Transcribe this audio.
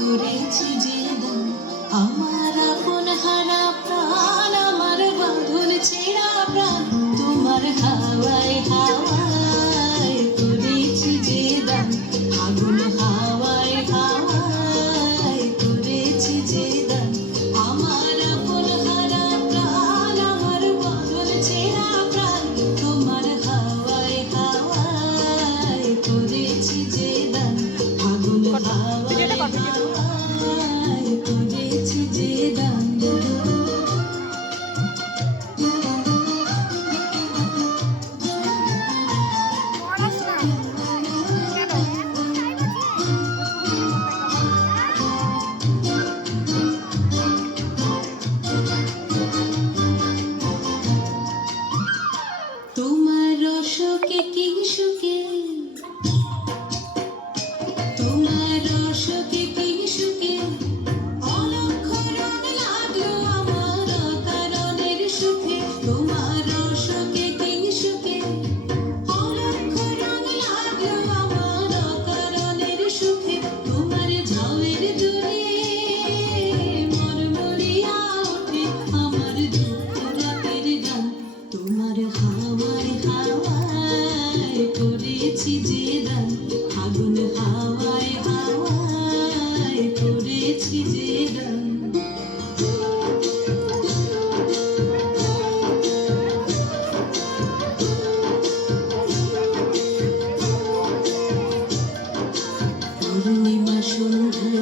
করেছি যে দান আমার আপন হারা প্রাণ আমার বাঁধন ছেঁড়া প্রাণ তোমার হাওয়ায় হাওয়ায় করেছি যে দান আগুন হাওয়ায় হাওয়ায় করেছি যে দান আমার আপন হারা প্রাণ আমার বাঁধন ছেঁড়া প্রাণ তোমার হাওয়ায় হাওয়ায় করেছি যে দান আগুন হাওয়ায় হাওয়ায় করেছি যে দান তোমার রসকে কি সুখে তোমার রসকে কি সুখে অলক্ষ রং লাগলো আমার অকারণের সুখে তোমার রসকে কি সুখে অলক্ষ রং লাগলো আমার অকারণের সুখে তোমার ঝাউয়ের জলে মরমরিয়া ওঠে আমার দুঃখ রাতের গান তোমার হাওয়ায় হাওয়ায় করেছি যে দান আগুন হাওয়ায় হাওয়ায় করেছি যে দান পূর্ণিমা সন্ধ্যায়